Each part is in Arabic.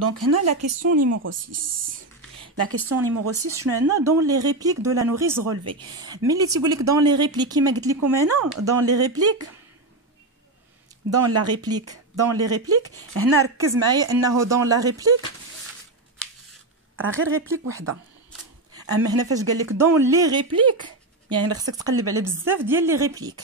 Donc هنا la question numéro 6. La question numéro 6 شنو عندنا dans les répliques de la nourrice relevée. ملي تيقول لك dans les répliques كيما قلت لكم هنا dans les répliques dans les répliques هنا ركز معايا انه dans la réplique راه غير ريبليك وحده. اما هنا فاش قال لك dans les répliques يعني خصك تقلب على بزاف ديال لي ريبليك.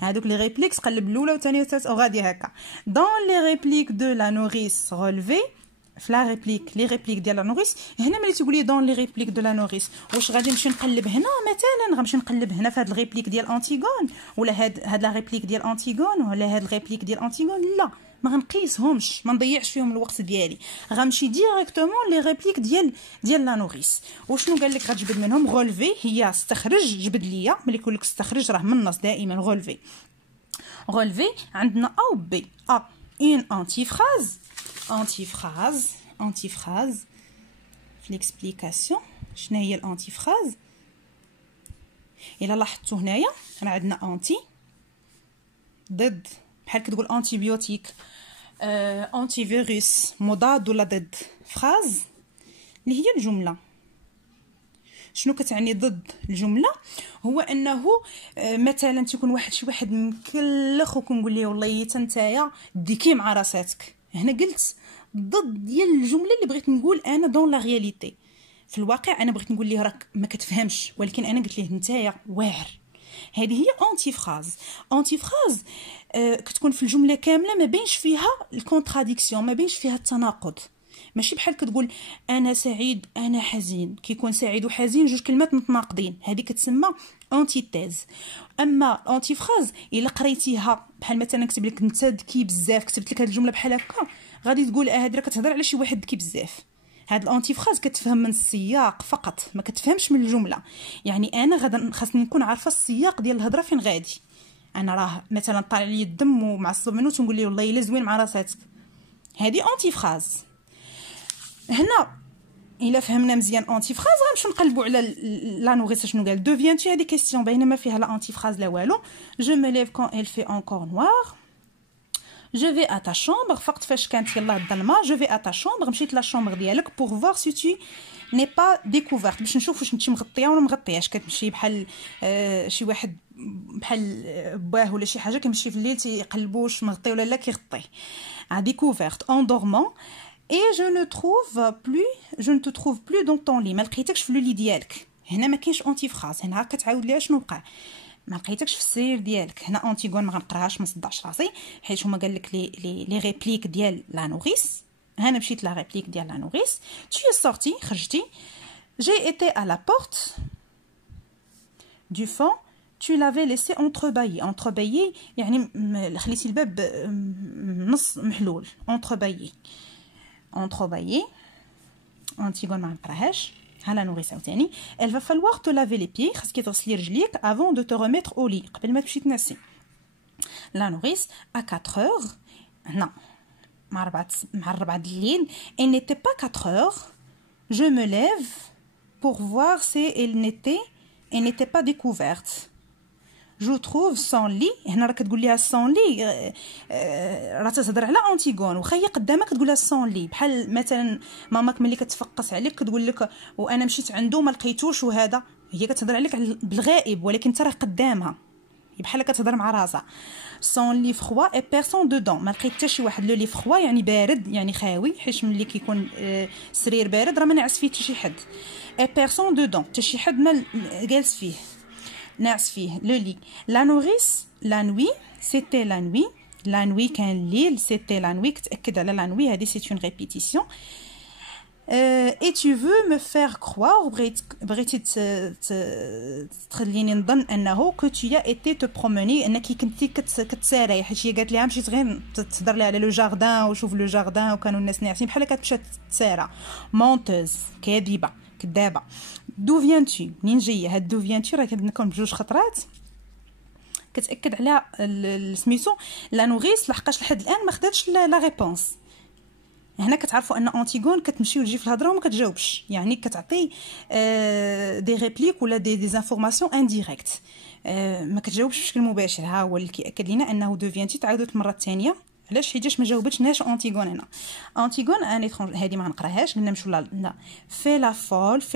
هادوك لي ريبليك تقلب الاولى والثانيه والثالثه وغادي هكا. dans les répliques de la nourrice relevée في لا ريبليك لي ريبليك ديال لا نوريس. هنا ملي تقولي دون لي ريبليك دو لا نوريس واش غادي نمشي نقلب هنا مثلا غنمشي نقلب هنا في هاد الريبليك ديال انتيغون ولا هاد لا ريبليك ديال انتيغون ولا هاد الريبليك ديال انتيغون؟ لا ما غنقيسهمش ما نضيعش فيهم الوقت ديالي غنمشي ديريكتومون لي ريبليك ديال لا نوريس. وشنو قال لك غتجبد منهم؟ غولفي هي استخرج جبد ليا. ملي يقول لك استخرج راه من النص دائما غولفي. غولفي عندنا او بي ا اون antiphrase في l'explication. شنو هي الانتيفراز؟ الا لاحظتوا هنايا راه عندنا انتي ضد بحال كتقول انتي بيوتيك انتي فيروس مضاد ولا ضد. فراز اللي هي الجمله. شنو كتعني ضد الجمله؟ هو انه مثلا تكون شي واحد مكلخ وكنقول ليه والله حتى نتايا ديكي مع راساتك. هنا قلت ضد ديال الجمله اللي بغيت نقول انا دون لا رياليتي. في الواقع انا بغيت نقول ليه راك ما كتفهمش ولكن انا قلت ليه نتايا واعر. هذه هي انتي فراز كتكون في الجمله كامله ما بينش فيها الكونتراديكسيون ما بينش فيها التناقض. ماشي بحال كتقول انا سعيد انا حزين كيكون سعيد وحزين جوج كلمات متناقضين هذه كتسمى انتيتيز. اما انتي فراز الا قريتيها بحال مثلا كتب لك انت ذكي بزاف كتبت لك هذه الجمله بحال هكا غادي تقول هذه راه كتهضر على شي واحد ذكي بزاف. هاد الانتي فراز كتفهم من السياق فقط ما كتفهمش من الجمله. يعني انا غادا خاصني نكون عارفه السياق ديال الهضره فين غادي. انا راه مثلا طالع لي الدم ومعصب منه تنقول ليه والله الا زوين مع راساتك. هذه انتي فراز. هنا الا فهمنا مزيان انتي فراز غنمشيو نقلبوا على لا نوريس شنو قال. دوفيانتي هذه كيسيون باينه ما فيها لا انتي فراز لا والو. جو مي ليف كون il fait encore noir. Je vais à ta chambre. فقط فاش كانت يلاه الظلمه. Je vais à ta chambre مشيت لا شومبر ديالك pour voir si tu n'es pas découverte باش نشوف واش انت مغطيه ولا مغطياش. كتمشي بحال شي واحد بحال باه ولا شي حاجه كيمشي في الليل تيقلبوا واش مغطي ولا لا كيغطيه. à découverte en dormant et je ne te trouve plus dans ton lit. ما لقيتكش في لولي ديالك. هنا ما كاينش انتي فراز. هنا كتعاود ليها شنو وقع. ما لقيتكش في السرير ديالك. هنا انتيغون ما غنقراهاش ما صدعش راسي حيت هما قال لك لي ريبليك ديال لا نوريس. هنا مشيت لا ريبليك ديال لا نوريس. tu es sorti خرجتي. j'ai été à la porte du fond. tu l'avais laissé entrebâillé يعني خليتي الباب نص محلول. entrebâillé انتيغون ما غنقراهاش. ها نوريس عاوتاني. elle va falloir te laver les pieds خاصك تغسلي رجليك avant de te remettre au lit قبل ما تمشي تنعسي. لا نوريس à 4 heures هنا مع 4 د الليل. il n'était pas 4 heures. je me lève pour voir si elle n'était pas découverte. جو تروف سون لي. هنا راه كتقول ليها سون لي راه تهضر على انتيغون واخا هي قدامك تقول لها سون لي. بحال مثلا ماماك ملي كتفقس عليك كتقول لك وانا مشيت عنده ما لقيتوش وهذا هي كتهضر عليك بالغائب ولكن انت راه قدامها بحال كتهضر مع راسها. سون لي فخوا اي بيرسون دودون ما لقيت حتى شي واحد. لو لي فخوا يعني بارد يعني خاوي حيت ملي كيكون سرير بارد راه ما نعس فيه حتى شي حد. اي بيرسون دودون حتى شي حد ما جالس فيه ناعس فيه. لو لي. لا نوريس لا نوي سيتي لا نوي. لا نوي كان الليل سيتي لا نوي كتاكد على لا نوي هذه سي اون ريبيتيسيون. et tu veux me faire croire بغيتي تخليني نظن انه que tu as été te promener انك كنتي كتساري حيت هي قالت لها مشيت غير تهضر لها على لو جاردان وشوف لو جاردان وكانوا الناس ناعسين بحال كتمشى تسارى. مونتوز كاذبه كذابه. دو فيانتي منين جايه هاد دو فيانتي راه كنكون بجوج خطرات كتاكد على سميتو لا نوريس لحقاش لحد الان ما خداتش لا ريبونس. هنا كتعرفوا ان انتيغون كتمشي وتجي في الهضره وما كتجاوبش يعني كتعطي دي ريبليك ولا دي زانفورماسيون انديريكت ما كتجاوبش بشكل مباشر. ها هو اللي كياكد لنا انه دو فيانتي تعاودت المره الثانيه علاش حيتاش ما جاوبتناش انتيغون هنا. انتيغون اني هذه ما نقراهاش، قلنا نمشيو لا في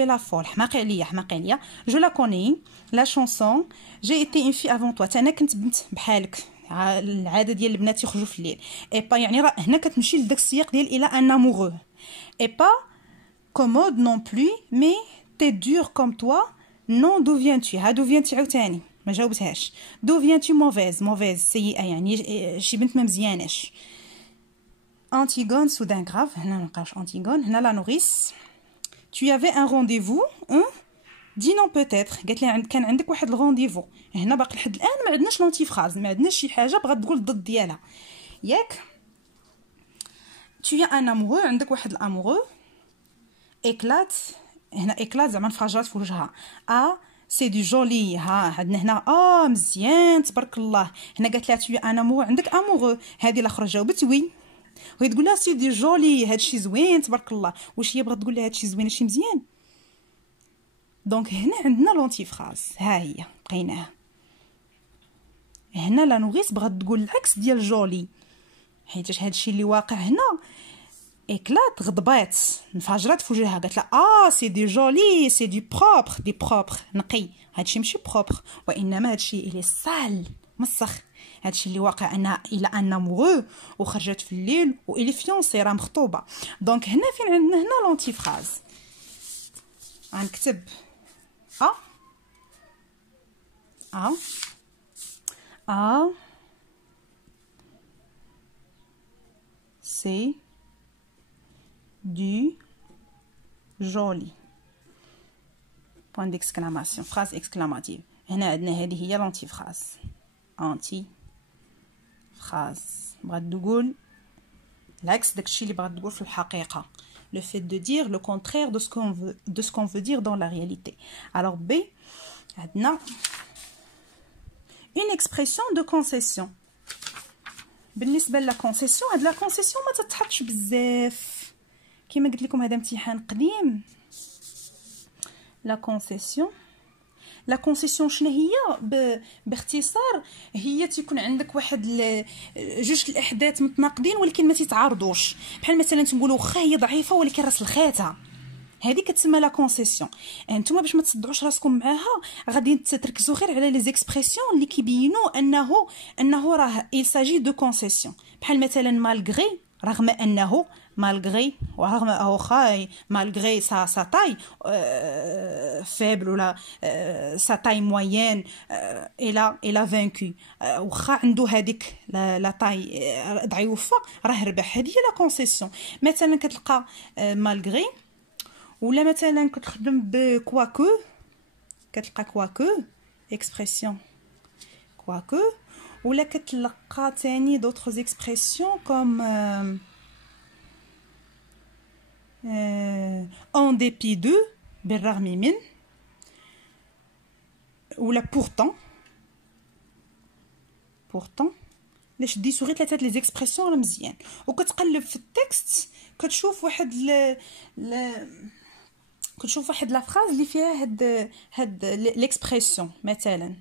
لا فول حماقي عليا جو لا كوني لا شونسون جي ايتي اون في افون توا، انا كنت بنت بحالك، العاده ديال البنات يخرجوا في الليل. اي با يعني راه هنا كتمشي لداك السياق ديال الى ان امورو. اي با كومود نون بلو مي تي دور كوم توا نون دو فيان تو. ها دو فيان تي عاوتاني ما جاوبتهاش. دو فيان تو موفيز سيئه، يعني شي بنت ما مزياناش. انتيغون سودان غراف، هنا ما نلقاوش انتيغون، هنا لا نوريس. tu avais un rendez-vous دي نون بوتيتر، قالت لي كان عندك واحد الرونديفو. هنا باقي لحد الان ما عندناش لونتي فراز، ما عندناش شي حاجه بغات تقول الضد ديالها ياك. tu as un amoureux، عندك واحد الامورو. éclate، هنا éclate زعما انفجرت في وجهها. سي دو جولي، ها عندنا هنا مزيان تبارك الله. هنا قالت لها tu as un amoureux، عندك امورو. هذه الاخرى جاوبت وي، وهي تقول لها سي دي جولي، هادشي زوين تبارك الله. واش هي بغات تقول لها هادشي زوين هادشي مزيان؟ دونك هنا عندنا لونتي فراز، ها هي لقيناها. هنا لا نوريس بغات تقول العكس ديال جولي، حيتاش هادشي اللي واقع هنا. اكلات غضبات انفجرت في وجهها، قالت لها سي دي جولي سي دي بروبر، دي بروبر نقي، هادشي ماشي بروبر، وانما هادشي الي سال مسخ. هادشي اللي واقع انها الى ان امورو وخرجت في الليل والي فيونسي راه مخطوبه. دونك هنا فين عندنا هنا لونتي فراز. غنكتب c'est du joli point d'exclamation، phrase exclamative. هنا عندنا هذه هي لونتي فراز. انتي فراز بغات تقول العكس داكشي اللي بغات تقول في الحقيقه. le fait de dire le contraire de ce qu'on veut dire dans la réalité. alors B عندنا une expression de concession. بالنسبه لا كونسيسيون، هاد لا كونسيسيون ما تتحطش بزاف كما قلت لكم، هذا امتحان قديم. لا كونسيسيون شنو هي باختصار؟ هي تيكون عندك واحد جوج الاحداث متناقضين ولكن ما تيتعارضوش. بحال مثلا تنقولوا واخا هي ضعيفه ولكن راس الخاتها، هذه كتسمى لا كونسيسيون. نتوما باش ما تصدعوش راسكم معاها غادي تركزوا غير على لي زيكسبرسيون اللي كيبينوا انه راه il s'agit de concession. بحال مثلا مالغري، رغم انه مالغري، ورغم واخا مالغري سا تاي فيبل ولا سا تاي موين الى فانكو، واخا عنده هذيك لا تاي ضعيفه راه ربح. هذه هي لا كونسيسيون. مثلا كتلقى مالغري، ولا مثلا كتخدم بكواكو، كتلقى كواكو اكسبرسيون كواكو، ولا كتلقى تاني دوطخ اكسبرسيون كوم en dépit de، بالرغم من، ولا pourtant. لاش ديتو غير ثلاثه لي زيكسبرسيون راه مزيان. وكتقلب في التكست كتشوف واحد كتشوف واحد لا فراز اللي فيها هاد ليكسبرسيون. مثلا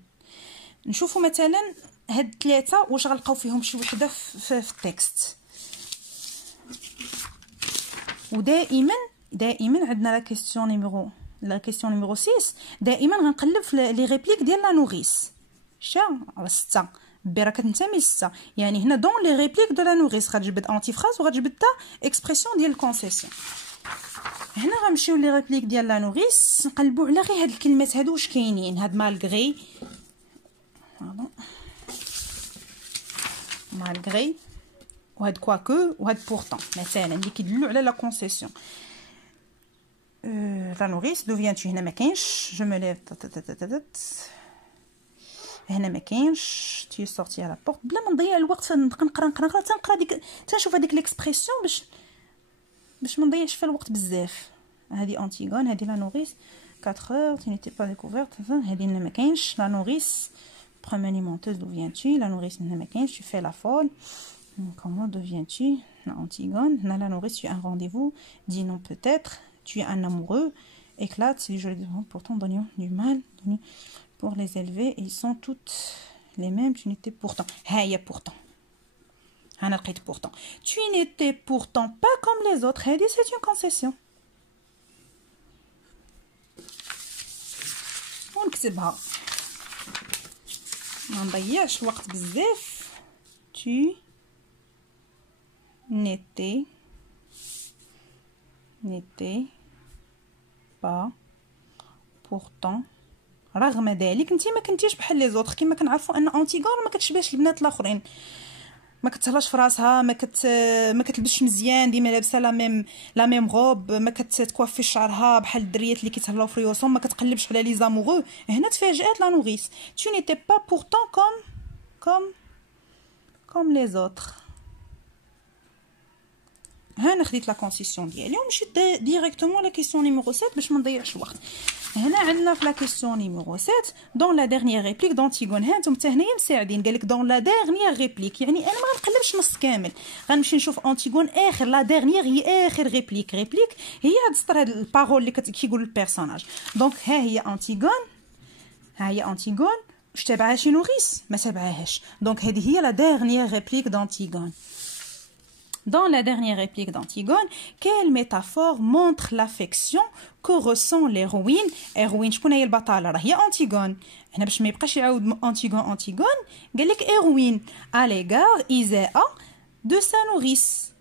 نشوفوا مثلا هاد ثلاثه واش غنلقاو فيهم شي وحده في التكست. ودائما عندنا لا كيسيون نيميرو 6 دائما غنقلب في لي ريبليك ديال لا نوريس. راه 6 راه كتنتمي 6، يعني هنا دون لي ريبليك دو لا نوريس غتجبد انتي فراز وغتجبد تا اكسبرسيون ديال الكونسيسيون. هنا غنمشيو لي ريبليك ديال لا نوريس نقلبوا على غير هاد الكلمات هادو واش كاينين. هاد مالغري وهاد كواكو وهاد بورطون مثلا اللي كيدلوا على لا كونسيسيون. لا نوريس دو فيان تو، هنا ما كاينش. جو مي ليف هنا ما كاينش. تي سورتي على بورط بلا ما نضيع الوقت نقرا تنقرا ديك تنشوف هذيك ليكسبرسيون باش ما نضيعش في الوقت بزاف. هذه انتيغون، هذه لا نوريس 4 heures tu n'étais pas découverte. هذه ما كاينش. لا نوريس première menteuse d'où viens-tu. لا نوريس هنا ما كاينش. tu fais la folle. comment d'où viens-tu. Antigone. La nourrice, tu as un rendez-vous. Dis non peut-être. Tu es un amoureux. Éclate, c'est du joli devant. Pourtant, donnions du mal. Pour les élever. Ils sont toutes les mêmes. Tu n'étais pourtant. Pourtant. هنا لقيت pourtant. Tu n'étais pourtant pas comme les autres. هذه c'est une concession. ونكتبها ما نضيعش الوقت بزاف. Tu n'étais pas pourtant. رغم ذلك انت ما كنتيش بحال لي زوطخ. كما كنعرفوا ان انتيغون ما كتشبهش البنات الاخرين، ما كتهلاش في راسها، ما كتلبسش مزيان، ديما لابسه لا ميم غوب، ما كتكوافي شعرها بحال الدريات اللي كيتهلاو في ريوسهم، ما كتقلبش على لي زاموغو. هنا تفاجات لا نوريس. tu n'étais pas pourtant comme les autres. هنا خديت لا كونسيسيون ديالي ومشيت ديريكتومون لا كيسيون نيميرو 7 باش ما نضيعش الوقت. هنا عندنا في لا كيسيون نيميرو 7 دون لا ديرنيير ريبليك دونتيغون. ها نتوما حتى هنايا مساعدين، قالك دون لا ديرنيير ريبليك، يعني انا ما غنقلبش نص كامل، غنمشي نشوف انتيغون اخر لا ديرنيير هي اخر ريبليك هي هاد السطر، هاد البارول اللي كيقول البيرسوناج. دونك ها هي انتيغون واش تابعها شي نوريس؟ ما تابعاهاش. دونك هذه هي لا ديرنيير ريبليك دونتيغون. Dans la dernière réplique d'Antigone, quelle métaphore montre l'affection que ressent l'héroïne? Héroïne شكون هي البطلة؟ راه هي أنتيغون. هنا باش ما يبقاش يعاود أنتيغون قال لك héroïne à l'égard إزاء de sa nourrice.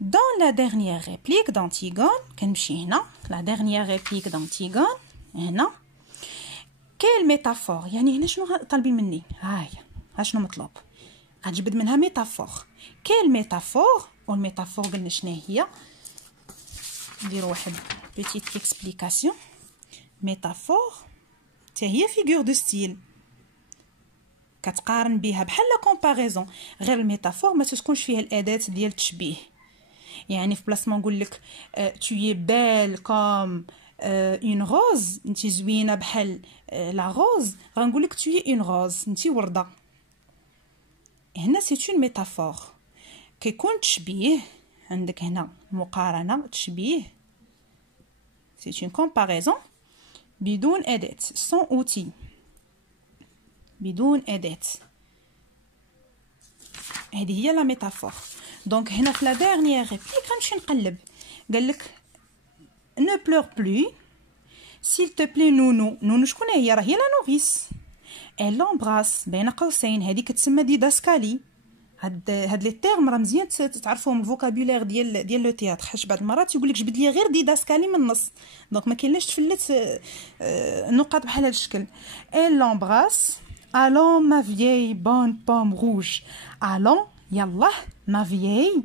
Dans la dernière réplique d'Antigone كنمشي هنا la dernière réplique d'Antigone هنا quelle métaphore، يعني هنا شنو طالبين مني؟ ها شنو مطلوب؟ غنجبد منها ميتافور. كاين ميتافور، والميتافور قلنا شنو هي؟ نديرو واحد بيتيت اكسبليكاسيون. ميتافور حتى هي فيغور دو ستيل، كتقارن بها بحال لا كومباريزون، غير الميتافور ما تكونش فيها الاداه ديال التشبيه. يعني في بلاصه ما نقول لك tu es belle comme une rose، انت زوينه بحال لا روز، غنقول لك tu es une rose، انت ورده. هنا سي اون ميتافور. كيكون تشبيه عندك هنا مقارنه، تشبيه سي اون كومباريزون بدون اداه، سون اوتي، بدون اداه. هذه هي لا ميتافور. دونك هنا في لا ديرنيير ريبليك غنمشي نقلب. قال لك ne pleure plus s'il te plaît نونو شكون هي؟ راه هي لا نوريس. elle l'embrasse بين قوسين، هذه كتسمى ديداسكالي. هاد لي تيرم راه مزيان تعرفوهم الفوكابولير ديال لو تياتر، حيت بعض المرات يقول لك جبد لي غير ديداسكالي من النص، دونك ما كاينلاش تفلت النقاط بحال هذا الشكل. elle l'embrasse allons ma vieille bonne pomme rouge. allons يلا ما vieille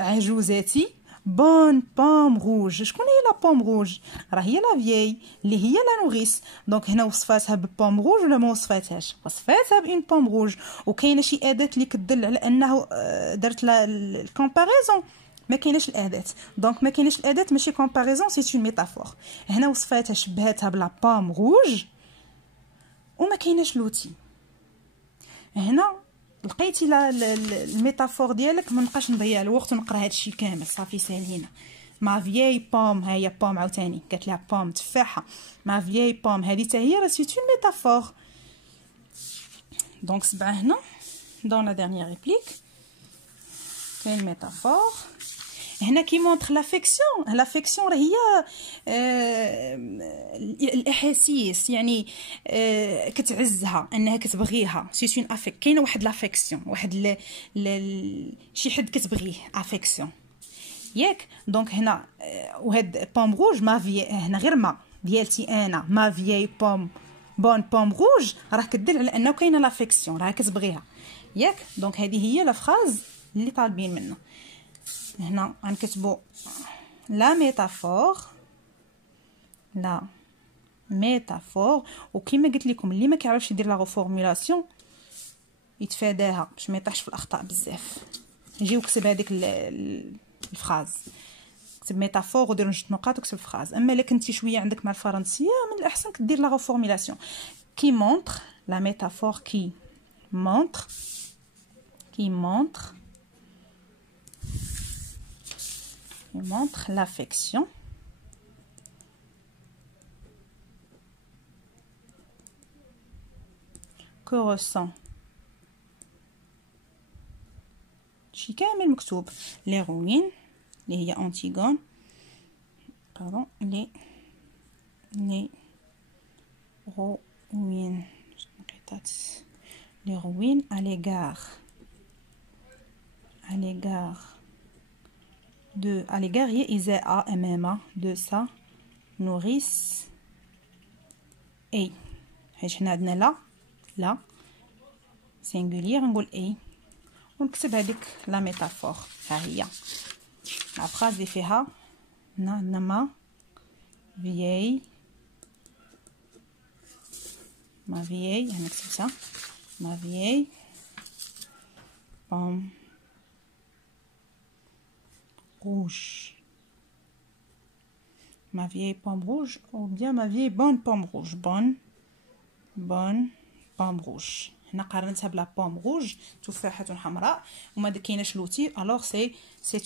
عجوزاتي بون بوم روج. شكون هي لا بوم روج؟ راه هي لا فيي اللي هي لا نوريس. دونك هنا وصفاتها ببوم روج ولا ما وصفاتهاش؟ وصفاتها بين بوم روج. وكاينه شي اداه اللي كتدل على انه درت الكومباريزون، ما كايناش الاداه. دونك ما كايناش الاداه ماشي كومباريزون، سي اون ميتافور. هنا وصفاتها شبهتها بلا بوم روج وما كايناش لوتي. هنا لقيتي الميتافور ديالك، ما نبقاش نضيع الوقت ونقرا هادشي كامل، صافي سالينا. ما فيي بوم، ها هي بوم عاوتاني قالت لها بوم تفاحه. ما فيي بوم هذه حتى هي راه سي اون ميتافور. دونك 7 هنا دون لا ديرنيير ريبليك كاين ميتافور. هنا كي مونطخ لافيكسيون راه هي الاحاسيس، يعني كتعزها انها كتبغيها. سي اون افيك، كاينه واحد لافيكسيون، واحد شي حد كتبغيه افيكسيون ياك. دونك هنا وهاد بوم روج ما في هنا غير ما ديالتي انا ما فيي بوم بون بوم روج راه كدل على انه كاينه لافيكسيون، راه كتبغيها ياك. دونك هذه هي لا فراز اللي طالبين منا. هنا غنكتبوا لا ميتافور وكما قلت لكم اللي ما كيعرفش يدير لا ريفورمولاسيون يتفاداها باش ما يطيحش في الاخطاء بزاف. نجي وكتب هذيك الفراز، كتب ميتافور ودير جوج نقاط وكتب فراز. اما الا كنتي شويه عندك مع الفرنسيه من الاحسن كدير لا ريفورمولاسيون. كي مونطخ لا ميتافور كي مونطخ l'affection que ressent هادشي كامل مكتوب ليروين اللي هي أنتيغون باردون ليروين ليروين à l'égard هي إزاء أمام de sa nourrice أي حيت حنا عندنا لا سينغولير نقول أي ونكتب هذيك لا ميتافور. ها هي لا فراز اللي فيها عندنا ما vieille هنكتبها ma vieille pomme rouge ou bien ma vieille bonne pomme rouge bonne pomme rouge. هنا قارنتها بلا بوم روج تفاحة حمراء وما كايناش لوتي الوغ سي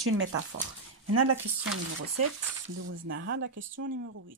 اون ميتافور. هنا لا كيسيون نيميرو 7 دوزناها. لا كيسيون نيميرو 8